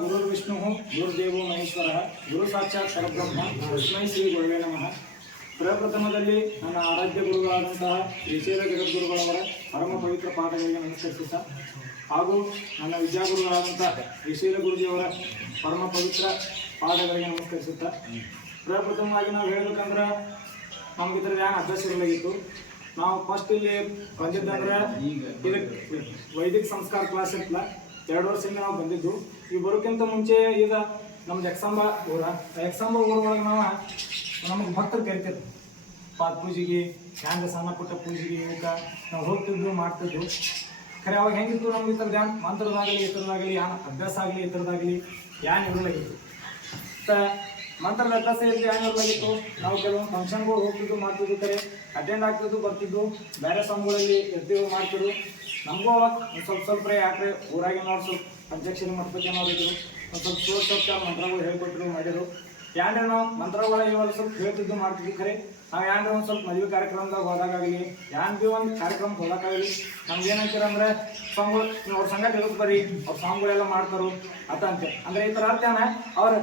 ಗುರುರ್ವಿಷ್ಣು ಗುರುದೇವೋ ಮಹೇಶ್ವರ, ಗುರು ಸಾಕ್ಷಾತ್ ಪರಬ್ರಹ್ಮ, ಕೃಷ್ಣೈ ಶ್ರೀ ಗುರುವೇ ನಮಃ. ಪ್ರಪ್ರಥಮದಲ್ಲಿ ನನ್ನ ಆರಾಧ್ಯ ಗುರುಗಳಾದಂತಹ ವಿಶೇಷ ಜಗದ್ಗುರುಗಳವರ ಪರಮ ಪವಿತ್ರ ಪಾಠಗಳಿಗೆ ನಮಸ್ಕರಿಸುತ್ತಾ ಹಾಗೂ ನನ್ನ ವಿದ್ಯಾಗುರುಗಳಾದಂತಹ ವಿಶೇಷ ಗುರುಜಿಯವರ ಪರಮ ಪವಿತ್ರ ಪಾಠಗಳಿಗೆ ನಮಸ್ಕರಿಸುತ್ತಾ ಪ್ರಪ್ರಥಮವಾಗಿ ನಾವು ಹೇಳ್ಬೇಕಂದ್ರೆ ನಮ್ಗೆ ಇದ್ರ ಏನು ಅಭ್ಯಾಸಗಳಾಗಿತ್ತು ನಾವು ಫಸ್ಟ್ ಇಲ್ಲಿ ಬಂದಿದ್ದಂದ್ರೆ ಈಗ ವೈದಿಕ ಸಂಸ್ಕಾರ ಕ್ಲಾಸ್ ಇತ್ತಲ್ಲ. ಎರಡು ವರ್ಷದಿಂದ ನಾವು ಬಂದಿದ್ದು. ಈ ಬರೋಕ್ಕಿಂತ ಮುಂಚೆ ಈಗ ನಮ್ದು ಎಕ್ಸಾಂಬ ಊರ. ಎಕ್ಸಾಂಬ ಊರೊಳಗೆ ನಾವು ನಮಗೆ ಭಕ್ತರು ಕರಿತಿದ್ರು. ಪಾದ ಪೂಜೆಗೆ ಹ್ಯಾಂಗ ಸಣ್ಣ ಪುಟ್ಟ ಪೂಜೆಗೆ ಇವಕ್ಕೆ ನಾವು ಹೋಗ್ತಿದ್ವು ಮಾಡ್ತಿದ್ವು ಖರೆ, ಅವಾಗ ಹೆಂಗಿತ್ತು ನಮ್ಗೆ ಈ ಥರದ್ದು ಏನು ಮಂತ್ರದಾಗಲಿ ಈ ಥರದಾಗಲಿ ಏನು ಅಭ್ಯಾಸ ಆಗಲಿ ಈ ಥರದಾಗಲಿ ಏನು ಇರಲಾಗಿತ್ತು ಮಂತ್ರದ ಅಭ್ಯಾಸ ಇದ್ರೆ ಏನು ಇರಲಾಗಿತ್ತು? ನಾವು ಕೆಲವೊಂದು ಫಂಕ್ಷನ್ಗಳು ಹೋಗ್ತಿದ್ದು, ಮಾಡ್ತಿದ್ದು ಕರೆ ಅಟೆಂಡ್ ಆಗ್ತಿದ್ದು, ಬರ್ತಿದ್ದು. ಬೇರೆ ಸಾಂಗ್ಗಳಲ್ಲಿ ಎದ್ದು ಮಾಡ್ತಿದ್ರು ನಮಗೂ ಅವಾಗ ಸ್ವಲ್ಪ ಸ್ವಲ್ಪ ಯಾಕ್ರಿ ಊರಾಗಿನವ್ರು ಸ್ವಲ್ಪ ಪಂಚಾಕ್ಷರಿ ಅನ್ನೋರು ಇದ್ರು, ಒಂದು ಸ್ವಲ್ಪ ಸ್ವಲ್ಪ ಸ್ವಲ್ಪ ಮಂತ್ರಗಳು ಹೇಳ್ಕೊಟ್ರು ಮಾಡಿದ್ರು. ಯಾಂಡ್ರೆ ನಾವು ಮಂತ್ರಗಳ ಇವಾಗ ಸ್ವಲ್ಪ ಹೇಳ್ತಿದ್ದು ಮಾಡ್ತಿದ್ವಿ ಖರೆ. ನಾವು ಯಾಂಡ್ರೆ ಒಂದು ಸ್ವಲ್ಪ ಮದುವೆ ಕಾರ್ಯಕ್ರಮದಾಗ ಹೋದಾಗಲಿ ಯಾನ್ ಭೀ ಒಂದು ಕಾರ್ಯಕ್ರಮಕ್ಕೆ ಹೋಗೋಕ್ಕಾಗಲಿ ನಮ್ಗೆ ಏನಂತೀರ ಅಂದರೆ ಸಾಂಗ್ಗಳು ಅವ್ರ ಸಂಘ ಇರುತ್ತೆ ಬರ್ರಿ ಅವ್ರ ಸಾಂಗ್ಗಳೆಲ್ಲ ಮಾಡ್ತಾರು ಅಂತ ಅಂತೆ. ಅಂದ್ರೆ ಈ ಥರ ಅರ್ಥನ ಏನ ಅವ್ರು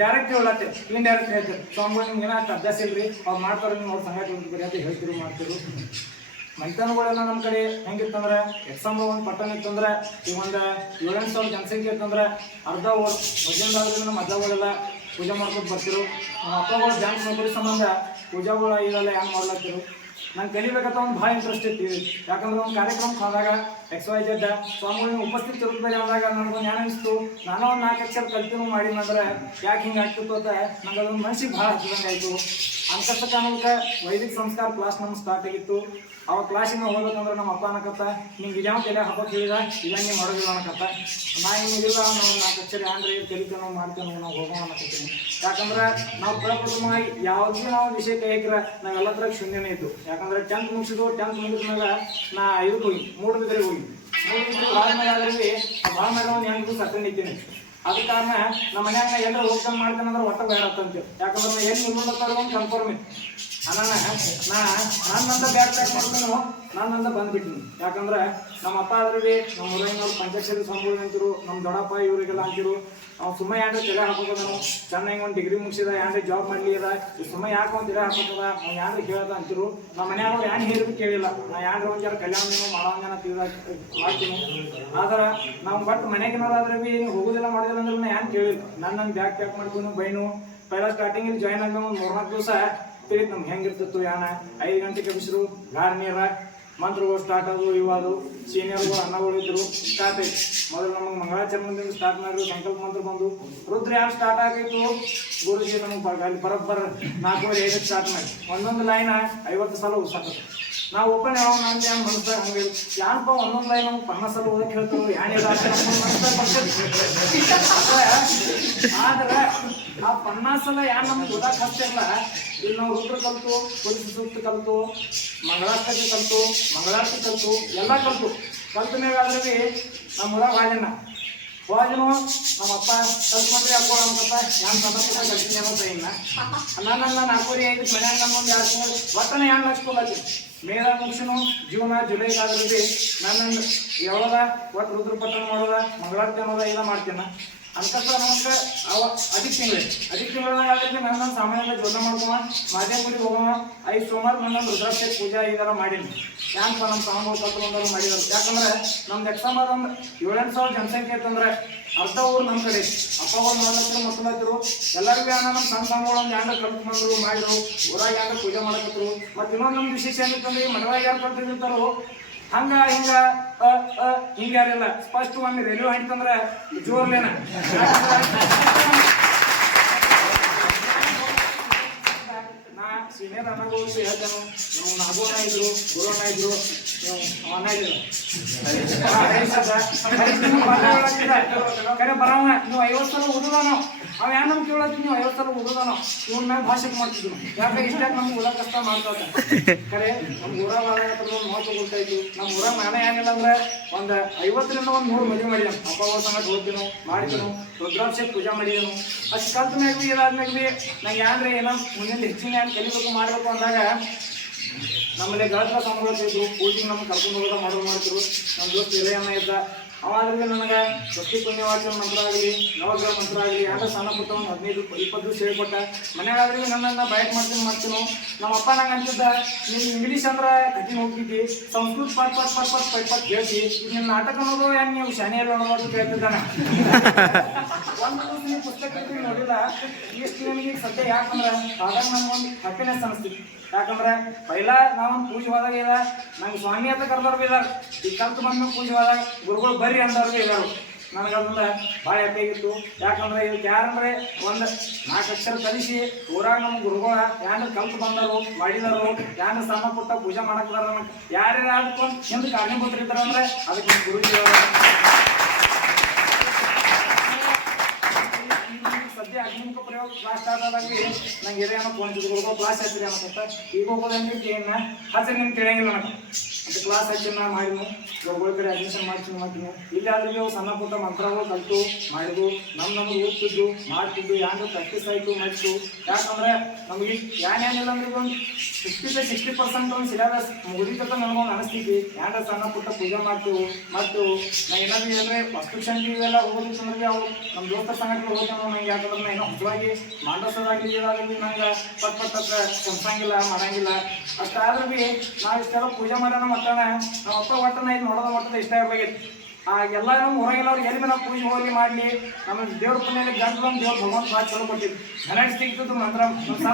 ಡೈರೆಕ್ಟ್ ಹೇಳತ್ತೆ ಡೈರೆಕ್ಟ್ ಹೇಳ್ತಾರೆ. ಸಾಂಗ್ಗಳು ನಿಮ್ಗೆ ಏನಾಗ್ತದೆ ಅಭ್ಯಾಸ ಇಲ್ರಿ, ಅವ್ರು ಮಾಡ್ತಾರೆ ನೀವು ಅವ್ರ ಸಂಘ ಇರುತ್ತೆ ಬರ್ರಿ ಅಂತ ಹೇಳ್ತಿರು, ಮಾಡ್ತಿರು. ಮನೆತನಗಳೆಲ್ಲ ನಮ್ಮ ಕಡೆ ಹೆಂಗಿತ್ತಂದ್ರೆ ಎಕ್ಸಾಂಬ ಒಂದು ಪಟ್ಟಣ ಇತ್ತಂದ್ರೆ ಈ ಒಂದು ಏಳೆಂಟು ಸಾವಿರ ಜನಸಂಖ್ಯೆ ಇತ್ತಂದ್ರೆ ಅರ್ಧ ಓಟ್ ಮೊದಲಿಂದಾದ್ರೂ ನಮ್ಮ ಅಜ್ಜಗಳೆಲ್ಲ ಪೂಜೆ ಮಾಡ್ಕೊಂಡು ಬರ್ತಿರು. ನಮ್ಮ ಅಪ್ಪಗಳು ಬ್ಯಾಂಕ್ ನೌಕರಿ ಸಂಬಂಧ ಪೂಜಾಗಳು ಇವೆಲ್ಲ ಏನು ಮಾಡ್ಲತ್ತಿರು. ನಂಗೆ ಕಲಿಬೇಕಂತ ಒಂದು ಭಾಳ ಇಂಟ್ರೆಸ್ಟ್ ಇತ್ತು. ಯಾಕಂದ್ರೆ ಒಂದು ಕಾರ್ಯಕ್ರಮ ಹೋದಾಗ ಎಕ್ಸ್ ವೈ ಜೆಡ್ ಸ್ವಾಮಿಗಳನ್ನ ಉಪಸ್ಥಿತಿ ಇರುತ್ತೆ ಅಂದಾಗ ನನಗೊಂದು ಏನು ಅನಿಸ್ತು, ನಾನು ಒಂದು ನಾಲ್ಕು ಅಕ್ಷರ ಕಲ್ತಿನೂ ಮಾಡಿನಂದ್ರೆ ಯಾಕೆ ಹಿಂಗೆ ಆಗ್ತಿತ್ತು ಅಂತ ನಂಗೆ ಅದೊಂದು ಮನಸ್ಸಿಗೆ ಭಾಳ ಹಚ್ಚಿದಂಗೆ ಆಯಿತು. ಅಂತಷ್ಟ ನಮ್ಗೆ ವೈದಿಕ ಸಂಸ್ಕಾರ ಕ್ಲಾಸ್ ನಮ್ಗೆ ಸ್ಟಾರ್ಟ್ ಆಗಿತ್ತು. ಅವಾಗ ಕ್ಲಾಸಿಗೆ ನಾವು ಹೋಗ್ಬೇಕಂದ್ರೆ ನಮ್ಮ ಅಪ್ಪ ಅನ್ನಕತ್ತ ನಿಂಗೆ ಯಾವ ತಲೆ ಹಬ್ಬಕ್ಕೆ ಹೇಳಿದ ಇದಂಗೆ ಮಾಡೋದಿಲ್ಲ ಅನ್ನಕತ್ತ. ನಾ ಏನಿಲ್ಲ ನಾವು ನಾಲ್ಕು ಅಕ್ಷರ ಏನ್ರಿ ನಾವು ಮಾಡ್ತೇನೋ ನಾವು ಹೋಗೋಣ ಅನ್ನಕತ್ತೀನಿ. ಯಾಕಂದ್ರೆ ನಾವು ಪ್ರಪ್ರಥಮವಾಗಿ ಯಾವುದೇ ನಾವು ವಿಷಯ ಕೈ ಹಾಕಿರ ನಾವೆಲ್ಲ ಶೂನ್ಯನೇ ಇದ್ದು ಯಾಕಂದ್ರೆ ಟೆಂತ್ ಮುಗಿಸಿದ್ವು ಟೆಂತ್ ಮುಗಿದ್ಮೇಲೆ ನಾ ಇದಕ್ಕೆ ಹೋಗಿ ಮೂಡುಬಿದ್ರೆ ಹೋಗಿ ಮೂಡುಬಿದ್ರೆ ಭಾಳ ಮೇಲೆ ಆದ್ರಲ್ಲಿ ಭಾಳ ಮೇಲೆ ಒಂದು ಸಕ್ಕರೆ ನಿಂತೀನಿ. ಅದ ಕಾರಣ ನಮ್ಮ ಮನ್ಯಾಗ ಎಲ್ಲರೂ ಹೋಗ್ತಾನ ಮಾಡ್ತಾನಂದ್ರೆ ಒಟ್ಟು ಬೇಡ ಅಂತಂತೀವಿ ಯಾಕಂದ್ರೆ ಎಲ್ಲಿ ಒಂದು ಕನ್ಫರ್ಮ್ ಇತ್ತು. ಅಣ್ಣ ನಾ ನನ್ನಂತ ಬ್ಯಾಗ್ ಪ್ಯಾಕ್ ಮಾಡ್ಕೊಂಡು ಅಂತ ಬಂದ್ಬಿಟ್ಟಿನಿ ಯಾಕಂದ್ರೆ ನಮ್ಮ ಅಪ್ಪ ಆದ್ರೂ ನಮ್ಮ ಊರಾಗಿನವ್ರು ಪಂಚಾಕ್ಷರಿ ಸ್ವಾಮಿಗಳು ಅಂತಿರು, ನಮ್ಮ ದೊಡ್ಡಪ್ಪ ಇವರಿಗೆಲ್ಲ ಅಂತಿರು. ಅವ್ನು ಸುಮ್ಮನೆ ಯಾಂಡ್ರೆ ತಲೆ ಹಾಕೋದ ನಾವು ಚೆನ್ನಾಗಿ ಒಂದು ಡಿಗ್ರಿ ಮುಗಿಸಿದ ಯಾಂಡ್ರೆ ಜಾಬ್ ಮಾಡ್ಲಿ ಅದ? ಈ ಸುಮ್ಮ ಯಾಕೆ ಒಂದು ತಲೆ ಹಾಕೋದ ಅವ್ನು ಯಾಂಡ್ರೆ ಕೇಳದ ಅಂತಿರು. ನಮ್ಮ ಮನ್ಯಾಗ ಯಾಕೆ ಹೇಳಿದ್ರು ಕೇಳಿಲ್ಲ. ನಾ ಯಾಂಡ್ರೆ ಒಂದು ಯಾರು ಕಲ್ಯಾಣ ಮಾಡೋಂಗನ ತಿಳಿದ ಮಾಡ್ತೀನಿ. ಆದ್ರೆ ನಾವು ಬಟ್ ಮನೆಗಿನವ್ರಾದ್ರೆ ಭೀ ಹೋಗೋದಿಲ್ಲ, ಮಾಡೋದಿಲ್ಲ ಅಂದ್ರೆ ನಾ ಏನು ಕೇಳಿಲ್ಲ. ನನ್ನ ನನ್ನ ಬ್ಯಾಗ್ ಪ್ಯಾಕ್ ಮಾಡ್ಕೊಂಡು ಬೈನು. ಪೈಲ ಸ್ಟಾರ್ಟಿಂಗ್ ಇಲ್ಲಿ ಜಾಯ್ನ್ ಆಗಿ ಒಂದು ಮೂರ್ನಾಲ್ಕು ದಿವಸ ತಿಳಿತು ನಮ್ಗೆ ಹೆಂಗಿರ್ತಿತ್ತು ಯಾನ? ಐದು ಗಂಟೆಗೆ ಬಿಸಿರು ಗಾರ್ ನೀರ ಮಂತ್ರಗಳು ಸ್ಟಾರ್ಟ್ ಆದವು ಇವಾದವು ಸೀನಿಯರ್ಗಳು ಅನ್ನಗಳು ಇದ್ರು ಸ್ಟಾರ್ಟ್ ಆಯ್ತು. ಮೊದಲು ನಮಗೆ ಮಂಗಳಾಚರಣದಿಂದ ಸ್ಟಾರ್ಟ್ ಮಾಡಿದ್ರು, ಸಂಕಲ್ಪ ಮಂತ್ರ ಬಂದು. ರುದ್ರ ಯಾರು ಸ್ಟಾರ್ಟ್ ಆಗಿತ್ತು? ಗುರುಜಿ ನಮಗೆ ಅಲ್ಲಿ ಬರೋಬ್ಬರ ನಾಲ್ಕೂವರೆ ಐದಕ್ಕೆ ಸ್ಟಾರ್ಟ್ ಮಾಡಿ ಒಂದೊಂದು ಲೈನ್ ಐವತ್ತು ಸಲ ಉಸಾಕತ್ತು ನಾವು ಓಪನ್ ಯಾವ ನಂದು ಏನು ಮನಸ್ಸಾಗ ಹಂಗೆ ಯಾರಪ್ಪ ಒಂದೊಂದು ಲೈನ್ ನಮ್ಗೆ ಪನ್ನ ಸಲ ಓದಕ್ಕೆ ಹೇಳ್ತಾರೆ ಯಾನೇ ಆದ್ರೆ ಆ ಪನ್ನಾಸ್ ಸಲ ಯಾರು ನಮ್ಗೆ ಓದಕ್ಕೆ ಇಲ್ಲ. ಇಲ್ಲಿ ನಾವು ರುದ್ರ ಕಲಿತು ಪೊಲೀಸ್ ಸೂಕ್ತ ಕಲ್ತು ಮಂಗಳಾಷ್ಟಕ್ಕೆ ಕಲ್ತು, ಮಂಗಳಾರತಿ ಕಲ್ತು, ಎಲ್ಲ ಕಲ್ತು. ಕಲ್ತ ಮೇಲಾದ್ರೆ ಭೀ ನಮ್ಮ ಊರಾಗ ವಾಜನ ವಾಜನು ನಮ್ಮ ಅಪ್ಪ, ಕಲ್ತು ಮಂದಿ ಅಪ್ಪ ಅಂತಪ್ಪ ಯಾನ್ ಸಮಸ್ಯೆ ಕಲ್ತೀನಿ ಅನ್ನೋ ಇನ್ನ ನನ್ನ ನಾಲ್ಕೂರಿ ಐದು ಮನ್ಯಾಗ ನಮ್ಮೊಂದು ಎರಡು ತಿಂಗಳು ಒಟ್ಟನ ಯಾನ್ ಲಕ್ಷಕೊಲ್ಲತ್ತಿ ಮೇಲ ಮುಗಿಸ್ನು ಜೂನ ಜುಲೈ ಆದ್ರೆ ಭೀ ನನ್ನ ಯಾವಾಗ ಒಟ್ಟು ರುದ್ರಪಟ್ಟಣ ಮಾಡೋದ, ಮಂಗಳಾರತಿ ಅನ್ನೋದ ಎಲ್ಲ ಮಾಡ್ತೀನ. ಅಂತಕ್ಕ ನಮ್ಗೆ ಅವ ಅದಿಕ್ ತಿಂಗಳು. ಅದಕ್ಕೆ ಆದ್ರೆ ನನ್ನ ಸಾಮಾನ್ಯ ಜೋತ ಮಾಡ್ಕೊವ ಮಾದೇವ ಗುಡಿ ಐದು ಸೋಮವಾರ ನನ್ನ ಪೂಜಾ ಇದೆಲ್ಲ ಮಾಡೀನಿ. ಯಾಕಪ್ಪ ನಮ್ಮ ಬಂದವರು ಮಾಡಿದ್ರು ಯಾಕಂದ್ರೆ ನಮ್ದು ಎಕ್ಸಾಮ್ ಒಂದು ಏಳೆಂಟು ಸಾವಿರ ಜನಸಂಖ್ಯೆ ಇತ್ತಂದ್ರೆ ಅರ್ಧ ಊರು ನಮ್ಮ ಕಡೆ. ಒಂದು ಮಾಡ್ಲತ್ತಿರು ಎಲ್ಲರಿಗೂ ನಮ್ಮ ಸಣ್ಣ ಒಂದು ಯಾಂಡ ಕಲ್ತು ಬಂದ್ರು, ಮಾಡಿದ್ರು. ಊರಾಗ ಪೂಜೆ ಮಾಡಕತ್ತರು ಮತ್ತೆ ನಮ್ಮ ವಿಶೇಷ ಏನಂತಂದ್ರೆ ಈ ಮಠದಾಗ ಯಾರು ಕಲ್ತಿರ್ತಾರೋ ಹಂಗ ಹಿಂಗ ಅ, ಅ, ಹಿಂಗ ಯಾರಿಲ್ಲ ಫಸ್ಟ್ ಒಮ್ಮೆ ರೈಲ್ವೆ ಹೊಂಟಂದ್ರ ಜೋರ್ಲೇನ ನಾ ಸೀನಿಯರ್ ಅನ್ನಗಳು ಹೇಳ್ತೇನೆ. ನಾವು ನಾಗೋಣ ಇದ್ರು ಗುರುವಣ್ಣ ಇದ್ರು. ಹರೀಶ್ ನೀವು ಐವತ್ತು ಸಲ ಓದೋದ ನಾವು ಅವ್ ಯಾರು ನಮ್ಗೆ ಕೇಳತ್ತಿ ನೀವು ಐವತ್ತು ಸಲ ಓದೋದ ನಾವು ಇವ್ರ ಮ್ಯಾಗ ಭಾಷೆ ಮಾಡ್ತಿದ್ವಿ ಯಾಕೆ ಇಷ್ಟ ನಮ್ಗೆ ಓದೋ ಕಷ್ಟ ಮಾಡ್ತಾವ ಕರೆ ನಮ್ಮ ಊರಾಗ ಒಂದು ಮಹತ್ವ ಗೊತ್ತಾಯ್ತು ನಮ್ಮ ಊರಾಗ ನಾನೇ ಏನಿಲ್ಲ ಅಂದ್ರೆ ಒಂದು ಐವತ್ತರಿಂದ ಒಂದು ಮೂರು ಮದುವೆ ಮಾಡಿದ ಅಪ್ಪ ಅವ್ರ ಸಂಗಡ ಹೋಗ್ತೀನೋ ಮಾಡ್ತೀನೋ ರುದ್ರಾಕ್ಷ ಪೂಜೆ ಮಾಡಿದನು ಅಷ್ಟು ಕಲ್ತ ಮ್ಯಾಗ ಬಿ ಇದಾದ್ಮ್ಯಾಗ ಬಿ ನಂಗೆ ಏನ್ರಿ ಏನೋ ಮುಂದಿನ ಹೆಚ್ಚಿನ ಕಲಿಬೇಕು ಮಾಡ್ಬೇಕು ಅಂದಾಗ ನಮ್ಮಲ್ಲಿ ಗಳತ್ರ ಇದ್ದು ಪೂಜೆಗೆ ನಮ್ಗೆ ಕರ್ಕೊಂಡು ಹೋಗೋದ ಮಾಡೋದು ಮಾಡ್ತಿರು ನಮ್ಮ ದೋಸ್ತ ಇಲ್ಲ ಇದ್ದ. ಅವಾದ್ರಿಗೆ ನನಗೆ ಶಕ್ತಿ ಪುಣ್ಯವಾಚನ ಮಂತ್ರ ಆಗಲಿ ನವಗ್ರಹ ಮಂತ್ರ ಆಗಲಿ ಯಾಕೆ ಸಣ್ಣ ಪುಟ್ಟ ಒಂದು ಹದಿನೈದು ಇಪ್ಪತ್ತು ಹೇಳ್ಕೊಟ್ಟ ಮನೆಯಾಗಾದ್ರಿಗೆ ನನ್ನನ್ನು ಬಯಟ್ ಮಾಡ್ತೀನಿ ಮಾಡ್ತೀನು? ನಮ್ಮ ಅಪ್ಪ ನಂಗೆ ಅಂತಿದ್ದ ನೀನು ಇಂಗ್ಲೀಷ್ ಅಂದ್ರೆ ಕಠಿಣ ಹೋಗ್ತಿದ್ದಿ ಸಂಸ್ಕೃತ ಪಟ್ ಪಟ್ ಪಟ್ ಪಟ್ ಪಟ್ ಪಟ್ ಹೇಳ್ತಿ ನಿನ್ನ ನಾಟಕ ಅನ್ನೋದು ಏನು ನೀವು? ಶನಿಯಲ್ಲಿ ನೋಡೋದು ಕೇಳ್ತಿದ್ದಾನೆ. ಒಂದು ನೀವು ಪುಸ್ತಕ ನೋಡಿಲ್ಲ. ಇಷ್ಟು ನಿಮಗೆ ಸದ್ಯ ಯಾಕಂದ್ರೆ ಆದಾಗ ನಮ್ಗೆ ಒಂದು ಹ್ಯಾಪಿನೆಸ್ ಅನಿಸ್ತಿತ್ತು ಯಾಕಂದ್ರೆ ಪೈಲ ನಾವೊಂದು ಪೂಜೆ ಹೋದಾಗ ಇಲ್ಲ ನಂಗೆ ಸ್ವಾಮಿ ಅಂತ ಕರೆದವ್ರು ಇಲ್ಲ ಈ ಕಲ್ತು ಬಂದ್ಮೇಲೆ ಪೂಜೆ ಹೋದಾಗ ಗುರುಗಳು ಬರ್ರಿ ಅಂದವ್ರಿಗೆ ಇದಾವೆ ನನಗೆ ಅದನ್ನ ಭಾಳ ಎತ್ತಾಗಿತ್ತು ಯಾಕಂದ್ರೆ ಇದಕ್ಕೆ ಯಾರಂದ್ರೆ ಒಂದು ನಾಲ್ಕು ಅಕ್ಷರ ಕಲಿಸಿ ಊರಾಗ ನಮ್ಮ ಗುರುಗಳ ಯಾರು ಕಲ್ತು ಬಂದರು, ಮಾಡಿದರು ಯಾರು ಸಣ್ಣ ಪುಟ್ಟ ಪೂಜೆ ಮಾಡಕ್ದಾರ ಯಾರ್ಯಾರು ಆಡ್ಕೊಂಡು ಹಿಂದೆ ಕಾರಣೀಭೂತರಿದ್ದಾರೆ ಅಂದ್ರೆ ಅದಕ್ಕೆ ಗುರುಜಿ ಸದ್ಯ ಪ್ರಯೋಗ ಕ್ಲಾಸ್ ಸ್ಟಾರ್ಟ್ ಆದಾಗಿ ನಂಗೆ ಗುರುಗಳು ಕ್ಲಾಸ್ ಹಚ್ಚಿರಿ ಅನ್ನೋಕ್ಕಿಂತ ಈಗ ಹೋಗೋದಂಗೆ ಏನು? ಹಚ್ಚಿರಿ ನಿಮ್ಗೆ ತಿಳಿಯಂಗಿಲ್ಲ ನನಗೆ. ಅಂತ ಕ್ಲಾಸ್ ಹಚ್ಚಿ ನಾ ಮಾಡಿದ್ನು. ಗುರುಗಳ ಕಡೆ ಅಡ್ಮಿಷನ್ ಮಾಡ್ತೀನಿ ಮಾಡ್ತೀನಿ ಇಲ್ಲಿ ಆದ್ರೆ ನೀವು ಸಣ್ಣ ಪುಟ್ಟ ಮಂತ್ರಗಳು ಕಲ್ತು ಮಾಡಿದ್ದು ನಮ್ಮ ನಮ್ಗೆ ಓದ್ತಿದ್ದು, ಮಾಡ್ತಿದ್ದು ಯಾರು ಪ್ರಾಕ್ಟೀಸ್ ಆಯಿತು ಮಾಡಿತ್ತು ಯಾಕಂದ್ರೆ ನಮಗೆ ಯಾನೇನಿಲ್ಲ ಅಂದ್ರೆ ಒಂದು ಸಿಕ್ಸ್ಟಿ ಟು ಸಿಕ್ಸ್ಟಿ ಪರ್ಸೆಂಟ್ ಒಂದು ಸಿಲೆಬಸ್ ಮುಗಿದಿತ್ತ ಒಂದು ಅನಿಸ್ತೈತಿ ಯಾರು ಸಣ್ಣ ಪುಟ್ಟ ಪೂಜೆ ಮಾಡ್ತೀವಿ ಮತ್ತು ನಾ ಏನಾದ್ರು ಅಂದ್ರೆ ವಸ್ತು ಎಲ್ಲ ಇವೆಲ್ಲ ಹೋಗೋದಿತ್ತಂದ್ರೆ ಅವು ನಮ್ಮ ದೋಸ್ತರ ಸಂಘಟನೆ ಹೋಗಿ ನಂಗೆ ಯಾಕಂದ್ರೆ ನಾ ಏನೋ ಹೊಸವಾಗಿ ಮಾಂಡಸದಾಗಲಿ ಇದಾಗಲಿ ನಂಗೆ ಪಟ್ ಪಟ್ ಹತ್ರ ಕೊಡ್ಸಂಗಿಲ್ಲ, ಮಾಡಂಗಿಲ್ಲ. ಅಷ್ಟಾದ್ರೂ ಭೀ ನಾವು ಇಷ್ಟೆಲ್ಲ ಪೂಜೆ ಮಾಡೋಣ ಮತ್ತಣ ನಮ್ಮ ಅಪ್ಪ ಒಟ್ಟನ ಇದು ನೋಡೋದ ಮಟ್ಟದ ಇಷ್ಟ ಇರಬೇಕಿತ್ತು ಆ ಎಲ್ಲ ನಮ್ಮ ಹೊರಗೆಲ್ಲವ್ರು ಎಲ್ಲಿ ನಾವು ಪೂಜೆ ಹೋಗಿ ಮಾಡಲಿ, ನಮ್ಮ ದೇವ್ರ ಪುಣ್ಯಲ್ಲಿ ಗಂಟು ಬಂದು ದೇವ್ರ ಭಗವಂತ ಭಾಳ ಚಲೋ ಕೊಟ್ಟಿದ್ದು ನನಗೆ ಸಿಗ್ತದ್ದು ಮಂತ್ರ. ಸಣ್ಣ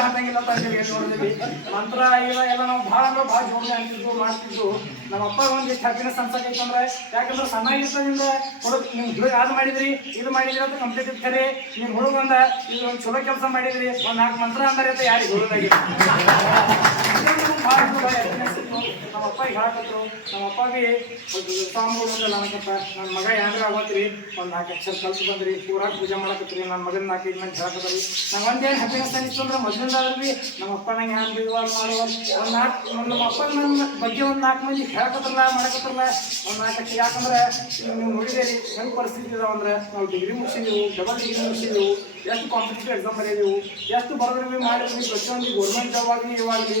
ಹಾಕಂಗಿಲ್ಲ ಅಂತ ಹೇಳಿ ಎಲ್ಲಿ ನೋಡಿದ್ವಿ. ಮಂತ್ರ ಈಗ ಎಲ್ಲ ನಾವು ಭಾಳ ಅಂದ್ರೆ ಭಾಳ ಜೋಡಿ ಅಂತಿದ್ದು ಮಾಡ್ತಿದ್ದು. ನಮ್ಮ ಅಪ್ಪ ಒಂದು ಎಷ್ಟು ಹ್ಯಾಪಿನೆಸ್ ಅನ್ಸಕೈತಂದ್ರೆ ಯಾಕಂದ್ರೆ ಸಣ್ಣಗಿರ್ತದಿಂದ ಹುಡುಗ ನೀವು ಹುಡುಗ ಅದು ಮಾಡಿದ್ರಿ, ಇದು ಮಾಡಿದ್ರಿ ಅಂತ ಕಂಪ್ಲೀಟ್ ಇರ್ತಾರೆ ನೀವು ಹುಡುಗ ಬಂದ ಇದು ಒಂದು ಚಲೋ ಕೆಲಸ ಮಾಡಿದ್ರಿ, ಒಂದು ನಾಲ್ಕು ಮಂತ್ರ ಅಂದ್ರೆ ಯಾರಿಗೆ ಹುಡುಗಾಗಿದೆ ನಮ್ಮ ಅಪ್ಪ ಹೇಳಕತ್ರು ನಮ್ಮ ಒಂದು ಸ್ವಾಮಿಗಳು ಅಂತ ನನ್ನ ಮಗ ಏನಾರ ಆಗತ್ರಿ ಒಂದು ನಾಲ್ಕು ಅಕ್ಷರ ಕಲ್ತು ಬಂದ್ರಿ ಪೂರಾಗ ಪೂಜೆ ಮಾಡಕತ್ರಿ ನನ್ನ ಮಗನ ಐದು ಮಂದಿ ಹೇಳಕತ್ರಿ ನಂಗೆ ಒಂದೇನು ಹ್ಯಾಪಿನೆಸ್ ಅನಿಸ್ತು ಅಂದ್ರೆ ಮೊದಲಿಂದಾದ್ರೂ ಬಿ ನಮ್ಮ ಅಪ್ಪ ನಂಗೆ ಹ್ಯಾಂಗ ಬಿಡುವಾಗ ಮಾಡುವ ಒಂದು ನಾಲ್ಕು ನಮ್ಮ ಅಪ್ಪ ನನ್ನ ಬಗ್ಗೆ ಒಂದು ನಾಲ್ಕು ಮಂದಿ ಹೇಳಕತ್ರಲ್ಲ ಮಾಡಕತ್ರಲ್ಲ ಒಂದು ನಾಲ್ಕು ಅಕ್ಷರ ಯಾಕಂದ್ರೆ ನೀವು ನೋಡಿದೇರಿ ಹೆಂಗೆ ಪರಿಸ್ಥಿತಿ ಇದಾವ ಅಂದ್ರೆ ನಾವು ಡಿಗ್ರಿ ಮುಗಿಸಿದೆವು ಡಬಲ್ ಡಿಗ್ರಿ ಮುಗಿಸಿದೆವು ಎಷ್ಟು ಕಾಂಪಿಟೇಟಿವ್ ಎಕ್ಸಾಮ್ ಬರೆದಿವು ಎಷ್ಟು ಬರೋದ್ರಿ ಮಾಡಿದ್ವಿ ಪ್ರತಿಯೊಂದು ಗೌರ್ಮೆಂಟ್ ಜಾಬ್ ಆಗಲಿ ಇವಾಗಲಿ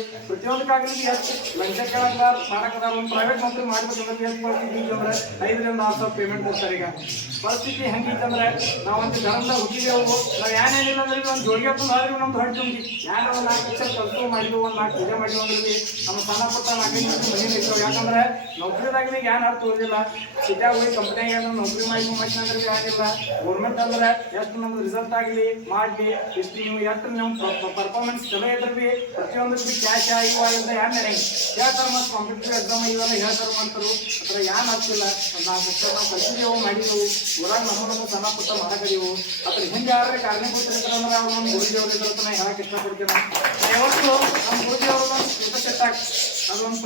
ಪ್ರತಿಯೊಂದಕ್ಕಾಗಲಿ ಎಷ್ಟು ಲಂಚ ಕೇಳಂಗ ಮಾಡಕದ ಪ್ರೈವೇಟ್ ನೌಕರಿ ಮಾಡ್ಬೇಕಂದ್ರೆ ಎಷ್ಟು ಪರಿಸ್ಥಿತಿ ಅಂದ್ರೆ ಐದರಿಂದ ಆರು ಸಾವಿರ ಪೇಮೆಂಟ್ ಕೊಡ್ತಾರೆ ಈಗ. ಪರಿಸ್ಥಿತಿ ಹೆಂಗಿತ್ತಂದ್ರೆ ನಾವು ಒಂದು ಧರ್ಮದಾಗ ಹುಟ್ಟಿದೆವು. ನಾವು ಏನೇನಿಲ್ಲ ಅಂದ್ರೆ ಒಂದು ಜೋಳಿಗೆ ತುಂಬ ಆದ್ರೆ ನಮ್ದು ಹೊಟ್ಟೆ ತುಂಬಿ ಯಾರು ಒಂದು ನಾಲ್ಕು ಲಕ್ಷ ಕಲ್ತು ಮಾಡಿದ್ವು ಒಂದು ನಾಲ್ಕು ಪೂಜೆ ಮಾಡಿದ್ವು ಅಂದ್ರೆ ನಮ್ಮ ಸಣ್ಣ ಪುಟ್ಟ ನಾಲ್ಕೈದು ಮಂದಿ ಮನೆ ನಿಂತವು ಯಾಕಂದ್ರೆ ನೌಕರಿದಾಗ ಏನು ಅರ್ಥ ಹೋಗಿಲ್ಲ ಸಿಟಿಯಾಗ ಹೋಗಿ ಕಂಪ್ನಿಯಾಗ ಏನೋ ನೌಕರಿ ಮಾಡಿ ಮಾಡಿದ್ರೆ ಆಗಿಲ್ಲ ಗೌರ್ಮೆಂಟ್ ಅಂದ್ರೆ ಎಷ್ಟು ನಮ್ದು ರಿಸಲ್ಟ್ ಆಗಲಿ ಮಾಡಿ ಎಷ್ಟು ನೀವು ಎಷ್ಟು ನೀವು ಪರ್ಫಾರ್ಮೆನ್ಸ್ ಚಲೋ ಇದ್ರೆ ಬಿ ಕ್ಯಾಶ್ ಇವ ಅಂತ ಯಾರು ಹೇಳ್ತಾರೆ ಮತ್ತು ಕಾಂಪಿಟೇಟಿವ್ ಎಕ್ಸಾಮ್ ಇವೆಲ್ಲ ಹೇಳ್ತಾರೆ ಮಾಡ್ತಾರೆ? ಅದ್ರ ಯಾರು ಆಗ್ತಿಲ್ಲ ನಾವು ನಾವು ಕಲ್ತಿದ್ದೆವು ಮಾಡಿದೆವು ಊರಾಗ ನಮ್ಮ ನಮ್ಮ ಸಣ್ಣ ಪುಟ್ಟ ಮಾಡಕದೀವು ಅದ್ರ ಹಿಂದೆ ಯಾರು ಕಾರಣೀಭೂತರಿದ್ರೆ ಅಂದ್ರೆ ಅವ್ರು ನಮ್ಮ ಗುರುಜಿಯವ್ರು ಇದ್ರ ಅಂತ ನಾ ಹೇಳಕ್ಕೆ ಇಷ್ಟಪಡ್ತೀನಿ. ಯಾವತ್ತು ನಮ್ಮ ಗುರುಜಿಯವ್ರ ಸೆಟ್ ಆಗಿ ಅದೊಂದು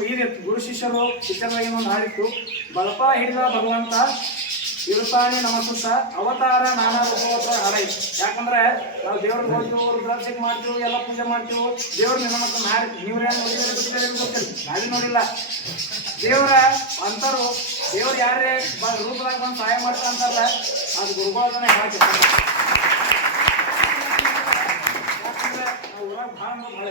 ಗುರು ಶಿಷ್ಯರು ಶಿಷ್ಯರಾಗಿ ಒಂದು ಹಾಡಿತ್ತು. ಬಲಪ ಹಿಡಿದ ಭಗವಂತ ಇರುತ್ತಾನೆ ನಮ್ಮ ಸುತ್ತ ಅವತಾರ ನಾನಾ ರೂಪವತ್ರ ಹರೈ ಯಾಕಂದ್ರೆ ನಾವು ದೇವ್ರಿಗೆ ಹೋಗ್ತೀವಿ ರುದ್ರಾಭಿಷೇಕ ಮಾಡ್ತೀವಿ, ಎಲ್ಲ ಪೂಜೆ ಮಾಡ್ತೀವಿ. ದೇವ್ರ ನಿಮ್ಮ ಮಾಡಿ ನೀವ್ರೇನು ನೋಡಿದ್ರೆ ಗೊತ್ತಿಲ್ಲ ನಾವೇ ನೋಡಿಲ್ಲ. ದೇವರ ಅಂತರು, ದೇವ್ರು ಯಾರೇ ರೂಪದಾಗ ಬಂದು ಸಹಾಯ ಮಾಡ್ತಾ ಅಂತಾರಲ್ಲ, ಅದು ಗುರುಗಳನ್ನ ಹಾಕಿ ಯಾಕಂದ್ರೆ ನಾವು ಭಾಳ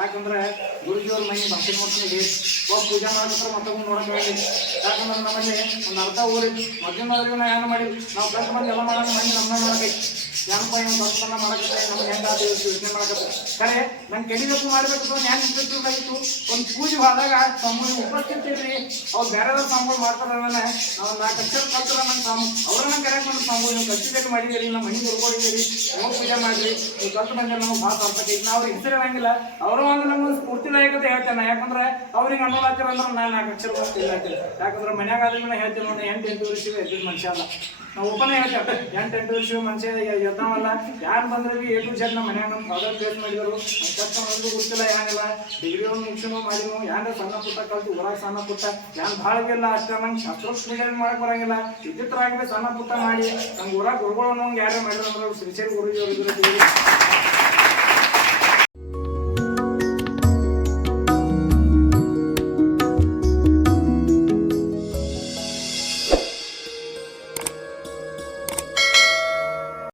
ಯಾಕಂದ್ರೆ ಗುರುಜಿಯವ್ರ ಮನೆ ಭಕ್ತಿ ನೋಡ್ತೀನಿ. ಒಬ್ಬ ಪೂಜೆ ಮಾಡಿದ್ರೆ ಮತ್ತೊಬ್ಬ ನೋಡಕ್ಕೆ ಯಾಕಂದ್ರೆ ನಮ್ಮಲ್ಲಿ ಒಂದು ಅರ್ಧ ಊರಿಗೆ ನಾವು ಏನು ಮಾಡಿ ನಾವು ಕಲ್ತು ಮಾಡಿ ಎಲ್ಲ ಮಾಡೋಣ ಮನೆ ನಮ್ಮ ಮಾಡಬೇಕು ಇವ್ನು ಭಕ್ತನ ಮಾಡಕತ್ತೆ, ನಮ್ಗೆ ಹೆಂಗ ಯೋಚನೆ ಮಾಡಕತ್ತೆ. ಖರೆ ನಂಗೆ ಕೆಡಿಬೇಕು ಮಾಡ್ಬೇಕು ನಾನು ಇಂಟ್ರೆಸ್ಟ್ ಆಗಿತ್ತು ಒಂದು ಪೂಜೆ ಹೋದಾಗ ತಮ್ಮ ಉಪಸ್ಥಿತಿ ಅವ್ ಅವ್ರು ಬೇರೆ ಸಾಂಬಾರು ಮಾಡ್ತಾರ ನಾವು ನಾಲ್ಕು ಅಕ್ಷರ ಕಲ್ತರ ನನ್ನ ಸಾಮ್ ಅವ್ರನ್ನ ಕರೆಕ್ಟ್ ಮಾಡಿ ಸಾಂಬಾರು ನೀವು ಮಾಡಿದ್ದೀರಿ ನಮ್ಮ ಮನೆ ಹುಡ್ಕೊಂಡಿದ್ದೀರಿ ನೀವು ಪೂಜೆ ಮಾಡ್ರಿ. ನೀವು ಕಲ್ತು ಬಂದ್ರೆ ನಾವು ಭಾಳ ಸಾರ್ಥಕ ನಾವು ಅವ್ರಿಗೆ ಹೆಸರು ಹೇಳಂಗಿಲ್ಲ. ಅವರು ಒಂದು ನಮ್ಮ ಸ್ಫೂರ್ತಿದಾಯಕತೆ ಹೇಳ್ತೇನೆ. ಯಾಕಂದ್ರೆ ಅವ್ರಿಗೆ ಅನುಕೂಲ ಅಂದ್ರೆ ನಾನು ನಾಲ್ಕು ಅಕ್ಷರ ಹೇಳ್ತೀನಿ ಯಾಕಂದ್ರೆ ಮನ್ಯಾಗ ಆದ್ರೆ ಹೇಳ್ತೀನಿ ನೋಡಿ, ಎಂಟು ಎಂಟು ವರ್ಷ ಎದ್ದು ಮನುಷ್ಯ ಅಲ್ಲ. ನಾವು ಒಬ್ಬನೇ ಹೇಳ್ತೇವೆ. ಎಂಟು ಎಂಟು ವರ್ಷ ಮನುಷ್ಯ ಎದ್ದಾವಲ್ಲ ಯಾರು ಬಂದ್ರೆ ಬಿ ಏಟು ಜನ ನಮ್ಮ ಮನ್ಯಾಗ ನಮ್ಮ ಫಾದರ್ ಫೇಸ್ ಮಾಡಿದ್ರು. ಕಷ್ಟ ಮಾಡಿದ್ರು ಗೊತ್ತಿಲ್ಲ, ಏನಿಲ್ಲ. ಡಿಗ್ರಿ ಒಂದು ಮಾಡಿದ್ರು ಮಾಡಿದ್ವು ಯಾರು ಸಣ್ಣ ಪುಟ್ಟ ಕಲ್ತು, ಹೊರಗೆ ಸಣ್ಣ ಪುಟ್ಟ. ಯಾರು ಭಾಳ ಇಲ್ಲ ಅಷ್ಟೇ ನಂಗೆ ಶಾಸ್ತ್ರೋಕ್ತ ಮಾಡಕ್ ಬರಂಗಿಲ್ಲ. ವಿಚಿತ್ರವಾಗಿ ಸಣ್ಣ ಪುಟ್ಟ ಮಾಡಿ ನಮ್ಮ ಊರಾಗ ಗುರುಗಳು ಯಾರೇ ಮಾಡಿದ್ರು ಅಂದ್ರೆ ಶ್ರೀಶೈಲ ಗುರುಜಿಯವರು ಇದ್ರು